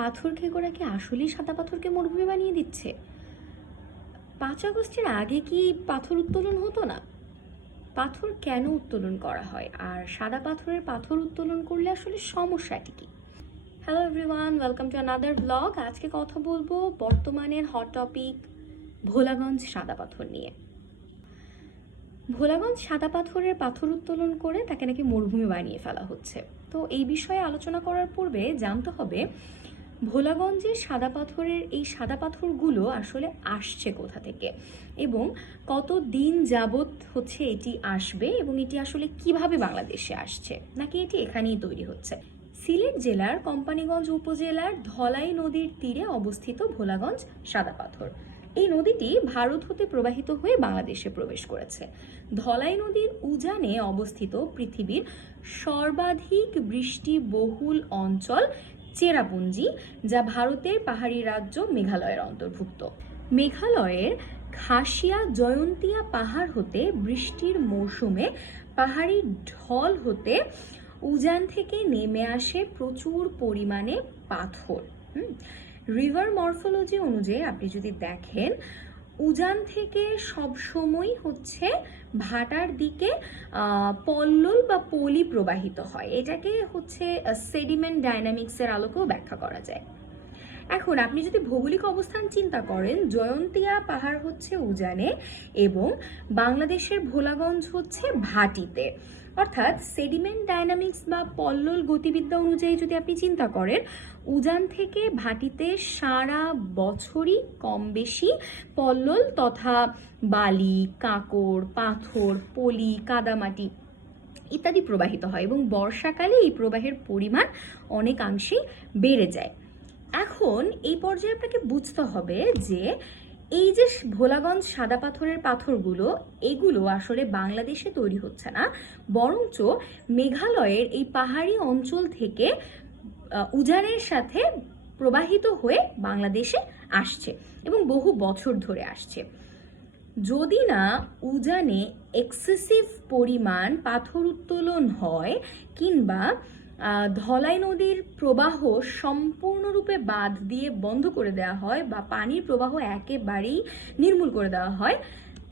পাথর খেকোড়া কি আসলেই সাদা পাথরকে মরুভূমি বানিয়ে দিচ্ছে? 5 আগস্টের আগে কি পাথর উত্তোলন হতো না? পাথর কেন উত্তোলন করা হয়, আর সাদা পাথরের পাথর উত্তোলন করলে আসলে সমস্যাটি কি? Hello everyone, welcome to another blog. আজকে কথা বলবো বর্তমানের হট টপিক ভোলাগঞ্জ সাদা পাথর নিয়ে। ভোলাগঞ্জ সাদা পাথরের পাথর উত্তোলন করে তাকে নাকি মরুভূমি বানিয়ে ফেলা হচ্ছে। তো এই বিষয়ে আলোচনা করার পূর্বে জানতে হবে ভোলাগঞ্জের সাদা পাথরের এই সাদা পাথরগুলো আসলে আসছে কোথা থেকে এবং কত দিন যাবত হচ্ছে এটি আসবে এবং এটি আসলে কিভাবে বাংলাদেশে আসছে, নাকি এটি এখানেই তৈরি হচ্ছে। সিলেট জেলার কোম্পানীগঞ্জ উপজেলার ধলাই নদীর তীরে অবস্থিত ভোলাগঞ্জ সাদা পাথর। এই নদীটি ভারত হতে প্রবাহিত হয়ে বাংলাদেশে প্রবেশ করেছে। ধলাই নদীর উজানে অবস্থিত পৃথিবীর সর্বাধিক বৃষ্টিবহুল অঞ্চল চেরাপুঞ্জি, যা ভারতের পাহাড়ি রাজ্য মেঘালয়ের অন্তর্ভুক্ত। মেঘালয়ের খাসিয়া জয়ন্তিয়া পাহাড় হতে বৃষ্টির মৌসুমে পাহাড়ি ঢল হতে উজান থেকে নেমে আসে প্রচুর পরিমাণে পাথর। রিভার মরফোলজি অনুযায়ী আপনি যদি দেখেন, উজান থেকে সবসময় হচ্ছে ভাটার দিকে পল্লল বা পলি প্রবাহিত হয়। এটাকে হচ্ছে সেডিমেন্ট ডাইনামিক্সের আলোকেও ব্যাখ্যা করা যায়। এখন আপনি যদি ভৌগোলিক অবস্থান চিন্তা করেন, জয়ন্তিয়া পাহাড় হচ্ছে উজানে এবং বাংলাদেশের ভোলাগঞ্জ হচ্ছে ভাটিতে। অর্থাৎ সেডিমেন্ট ডাইনামিক্স বা পল্লল গতিবিদ্যা অনুযায়ী যদি আপনি চিন্তা করেন, উজান থেকে ভাটিতে সারা বছরই কম বেশি পল্লল তথা বালি, কাঁকড়, পাথর, পলি, কাদামাটি ইত্যাদি প্রবাহিত হয় এবং বর্ষাকালে এই প্রবাহের পরিমাণ অনেকাংশেই বেড়ে যায়। এখন এই পর্যায়ে আপনাকে বুঝতে হবে যে এই যে ভোলাগঞ্জ সাদা পাথরের পাথরগুলো, এগুলো আসলে বাংলাদেশে তৈরি হচ্ছে না, বরঞ্চ মেঘালয়ের এই পাহাড়ি অঞ্চল থেকে উজানের সাথে প্রবাহিত হয়ে বাংলাদেশে আসছে এবং বহু বছর ধরে আসছে। যদি না উজানে এক্সেসিভ পরিমাণ পাথর উত্তোলন হয় কিংবা ধলাই নদীর প্রবাহ সম্পূর্ণরূপে বাঁধ দিয়ে বন্ধ করে দেওয়া হয় বা পানির প্রবাহ একেবারেই নির্মূল করে দেওয়া হয়,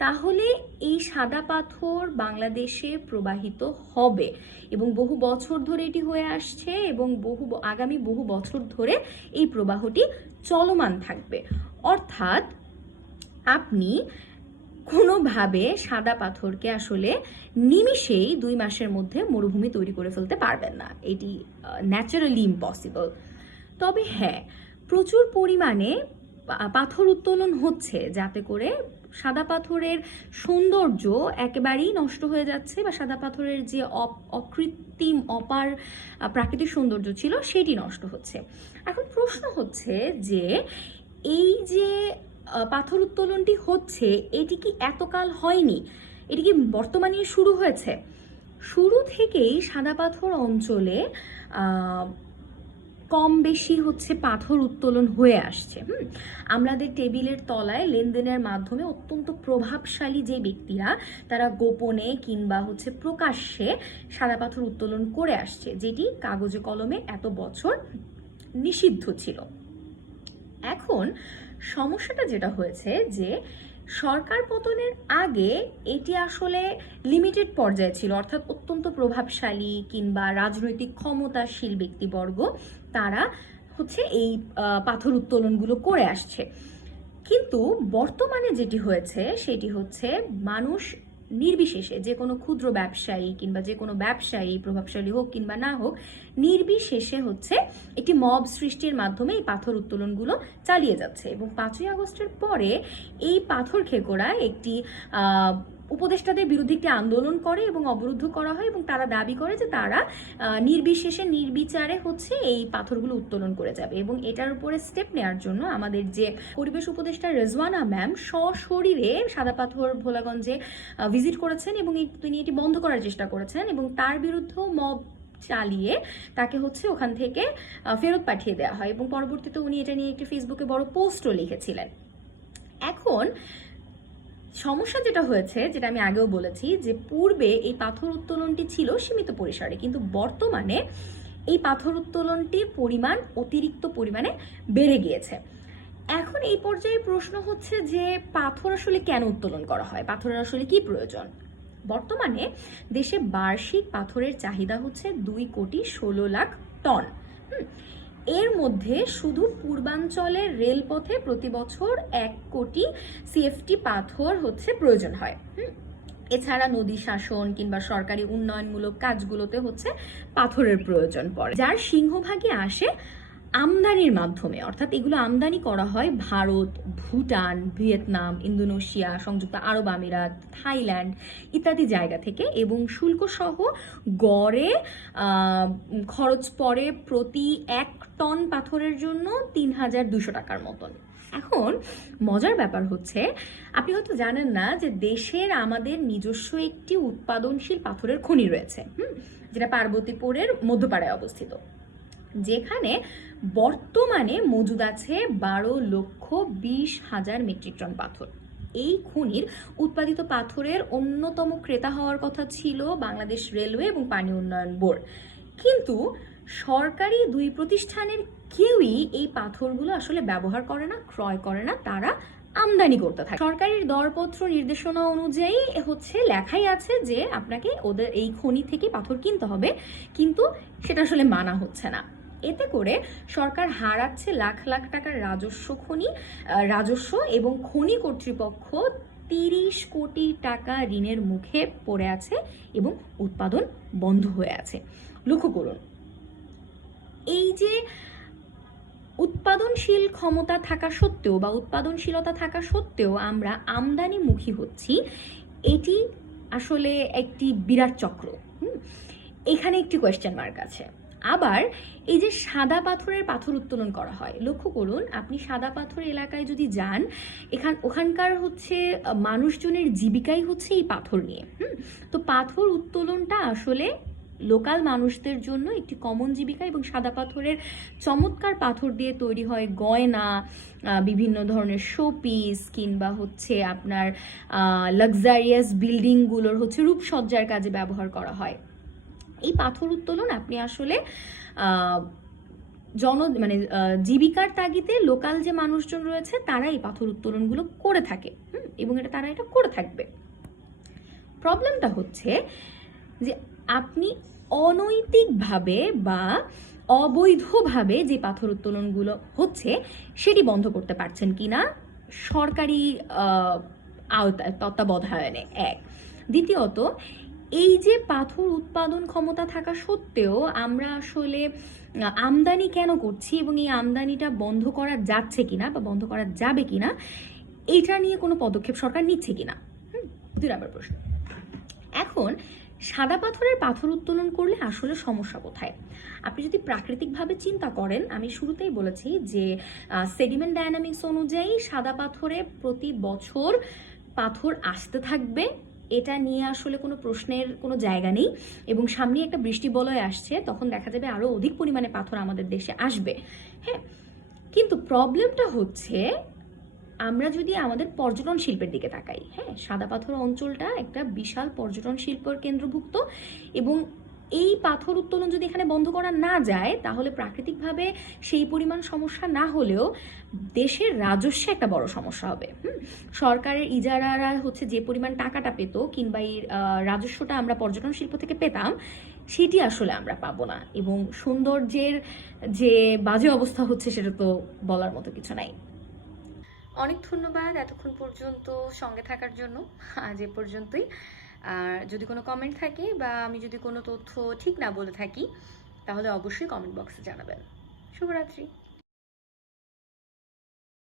তাহলে এই সাদা পাথর বাংলাদেশে প্রবাহিত হবে এবং বহু বছর ধরে এটি হয়ে আসছে এবং আগামী বহু বছর ধরে এই প্রবাহটি চলমান থাকবে। অর্থাৎ আপনি কোনোভাবে সাদা পাথরকে আসলে নিমিষেই 2 মাসের মধ্যে মরুভূমি তৈরি করে ফেলতে পারবেন না, এটি ন্যাচারালি ইম্পসিবল। তবে হ্যাঁ, প্রচুর পরিমাণে পাথর উত্তোলন হচ্ছে, যাতে করে সাদা পাথরের সৌন্দর্য একেবারেই নষ্ট হয়ে যাচ্ছে বা সাদা পাথরের যে অকৃত্রিম অপার প্রাকৃতিক সৌন্দর্য ছিল সেটি নষ্ট হচ্ছে। এখন প্রশ্ন হচ্ছে যে এই যে পাথর উত্তোলনটি হচ্ছে, এটি কি এতকাল হয়নি? এটি কি বর্তমানে শুরু হয়েছে? শুরু থেকেই সাদা পাথর অঞ্চলে কম বেশি হচ্ছে পাথর উত্তোলন হয়ে আসছে। আমাদের টেবিলের তলায় লেনদেনের মাধ্যমে অত্যন্ত প্রভাবশালী যে ব্যক্তিরা, তারা গোপনে কিংবা হচ্ছে প্রকাশ্যে সাদা পাথর উত্তোলন করে আসছে, যেটি কাগজে কলমে এত বছর নিষিদ্ধ ছিল। এখন সমস্যাটা যেটা হয়েছে যে সরকার পতনের আগে এটি আসলে লিমিটেড পর্যায়ে ছিল, অর্থাৎ অত্যন্ত প্রভাবশালী কিংবা রাজনৈতিক ক্ষমতাশীল ব্যক্তিবর্গ তারা হচ্ছে এই পাথর উত্তোলনগুলো করে আসছে। কিন্তু বর্তমানে যেটি হয়েছে সেটি হচ্ছে মানুষ নির্বিশেষে, যে কোনো ক্ষুদ্র ব্যবসায়ী কিংবা যে কোনো ব্যবসায়ী প্রভাবশালী হোক কিংবা না হোক, নির্বিশেষে হচ্ছে একটি মব সৃষ্টির মাধ্যমে এই পাথর উত্তোলনগুলো চালিয়ে যাচ্ছে এবং 5ই আগস্টের পরে এই পাথর খেকোড়া একটি উপদেষ্টাদের বিরুদ্ধে একটি আন্দোলন করে এবং অবরুদ্ধ করা হয় এবং তারা দাবি করে যে তারা নির্বিশেষে নির্বিচারে হচ্ছে এই পাথরগুলো উত্তোলন করে যাবে। এবং এটার উপরে স্টেপ নেওয়ার জন্য আমাদের যে পরিবেশ উপদেষ্টা রেজওয়ানা ম্যাম সশরীরে সাদা পাথর ভোলাগঞ্জে ভিজিট করেছেন এবং তিনি এটি বন্ধ করার চেষ্টা করেছেন এবং তার বিরুদ্ধেও মব চালিয়ে তাকে হচ্ছে ওখান থেকে ফেরত পাঠিয়ে দেওয়া হয় এবং পরবর্তীতে উনি এটা নিয়ে একটি ফেসবুকে বড় পোস্টও লিখেছিলেন। এখন সমস্যা যেটা হয়েছে, যেটা আমি আগেও বলেছি, যে পূর্বে এই পাথর উত্তোলনটি ছিল সীমিত পরিসরে, কিন্তু বর্তমানে এই পাথর উত্তোলনটির পরিমাণ অতিরিক্ত পরিমাণে বেড়ে গিয়েছে। এখন এই পর্যায়ে প্রশ্ন হচ্ছে যে পাথর আসলে কেন উত্তোলন করা হয়, পাথরের আসলে কি প্রয়োজন? বর্তমানে দেশে বার্ষিক পাথরের চাহিদা হচ্ছে 2,16,00,000 টন। এর মধ্যে শুধু পূর্বাঞ্চলের রেলপথে প্রতি বছর 1 কোটি সিএফটি পাথর হচ্ছে প্রয়োজন হয়। এছাড়া নদী শাসন কিংবা সরকারি উন্নয়নমূলক কাজগুলোতে হচ্ছে পাথরের প্রয়োজন পড়ে, যার সিংহভাগই আসে আমদানির মাধ্যমে। অর্থাৎ এগুলো আমদানি করা হয় ভারত, ভুটান, ভিয়েতনাম, ইন্দোনেশিয়া, সংযুক্ত আরব আমিরাত, থাইল্যান্ড ইত্যাদি জায়গা থেকে, এবং শুল্ক সহ গড়ে খরচ পড়ে প্রতি 1 টন পাথরের জন্য 3,200 টাকার মতন। এখন মজার ব্যাপার হচ্ছে, আপনি হয়তো জানেন না যে দেশের আমাদের নিজস্ব একটি উৎপাদনশীল পাথরের খনি রয়েছে, যেটা পার্বতীপুরের মধ্যপাড়ায় অবস্থিত, যেখানে বর্তমানে মজুদ আছে 12,20,000 মেট্রিক টন পাথর। এই খনির উৎপাদিত পাথরের অন্যতম ক্রেতা হওয়ার কথা ছিল বাংলাদেশ রেলওয়ে এবং পানি উন্নয়ন বোর্ড, কিন্তু সরকারি 2 প্রতিষ্ঠানের কেউই এই পাথরগুলো আসলে ব্যবহার করে না, ক্রয় করে না, তারা আমদানি করতে থাকে। সরকারের দরপত্র নির্দেশনা অনুযায়ী হচ্ছে লেখাই আছে যে আপনাকে ওদের এই খনি থেকে পাথর কিনতে হবে, কিন্তু সেটা আসলে মানা হচ্ছে না। এতে করে সরকার হারাচ্ছে লাখ লাখ টাকার রাজস্ব এবং খনি কর্তৃপক্ষ 30 কোটি টাকা ঋণের মুখে পড়ে আছে এবং উৎপাদন বন্ধ হয়ে আছে। লক্ষ্য করুন, এই যে উৎপাদনশীল ক্ষমতা থাকা সত্ত্বেও বা উৎপাদনশীলতা থাকা সত্ত্বেও আমরা আমদানিমুখী হচ্ছি, এটি আসলে একটি বিরাট চক্র। এখানে একটি কোয়েশ্চেন মার্ক আছে। আবার এই যে সাদা পাথরের পাথর উত্তোলন করা হয়, লক্ষ্য করুন, আপনি সাদা পাথর এলাকায় যদি যান, ওখানকার হচ্ছে মানুষজনের জীবিকাই হচ্ছে এই পাথর নিয়ে। তো পাথর উত্তোলনটা আসলে লোকাল মানুষদের জন্য একটি কমন জীবিকা, এবং সাদা পাথরের চমৎকার পাথর দিয়ে তৈরি হয় গয়না, বিভিন্ন ধরনের শোপিস, কিংবা হচ্ছে আপনার লাক্সারিয়াস বিল্ডিংগুলোর হচ্ছে রূপসজ্জার কাজে ব্যবহার করা হয়। এই পাথর উত্তোলন আপনি আসলে জীবিকার তাগিদে লোকাল যে মানুষজন রয়েছে তারা এই পাথর উত্তোলনগুলো করে থাকে, এবং তারা এটা করে থাকবে। প্রবলেমটা হচ্ছে যে আপনি অনৈতিকভাবে বা অবৈধভাবে যে পাথর উত্তোলনগুলো হচ্ছে সেটি বন্ধ করতে পারছেন কিনা সরকারি আওতায়, তত্ত্বাবধানে। দ্বিতীয়ত, এই যে পাথর উৎপাদন ক্ষমতা থাকা সত্ত্বেও আমরা আসলে আমদানি কেন করছি, এবং এই আমদানিটা বন্ধ করা যাচ্ছে কিনা বা বন্ধ করা যাবে কিনা, এইটা নিয়ে কোনো পদক্ষেপ সরকার নিচ্ছে কিনা। 2 নম্বর প্রশ্ন। এখন সাদা পাথরের পাথর উত্তোলন করলে আসলে সমস্যা কোথায়? আপনি যদি প্রাকৃতিকভাবে চিন্তা করেন, আমি শুরুতেই বলেছি যে সেডিমেন্ট ডায়নামিক্স অনুযায়ী সাদা পাথরে প্রতি বছর পাথর আসতে থাকবে, এটা নিয়ে আসলে কোনো প্রশ্নের কোনো জায়গা নেই, এবং সামনে একটা বৃষ্টি বলয় আসছে, তখন দেখা যাবে আরো অধিক পরিমাণে পাথর আমাদের দেশে আসবে। হ্যাঁ, কিন্তু প্রবলেমটা হচ্ছে আমরা যদি আমাদের পর্যটন শিল্পের দিকে তাকাই, সাদা পাথর অঞ্চলটা একটা বিশাল পর্যটন শিল্পের কেন্দ্রভুক্ত, এবং এই পাথর উত্তোলন যদি এখানে বন্ধ করা না যায়, তাহলে প্রাকৃতিকভাবে সেই পরিমাণ সমস্যা না হলেও দেশের রাজস্বে একটা বড় সমস্যা হবে। সরকারের ইজারারা হচ্ছে যে পরিমাণ টাকাটা পেত, কিংবা এই রাজস্বটা আমরা পর্যটন শিল্প থেকে পেতাম, সেটি আসলে আমরা পাবো না, এবং সৌন্দর্যের যে বাজে অবস্থা হচ্ছে সেটা তো বলার মতো কিছু নাই। অনেক ধন্যবাদ এতক্ষণ পর্যন্ত সঙ্গে থাকার জন্য। আজ এ পর্যন্তই। আর যদি কোনো কমেন্ট থাকে বা আমি যদি কোনো তথ্য ঠিক না বলে থাকি, তাহলে অবশ্যই কমেন্ট বক্সে জানাবেন। শুভরাত্রি।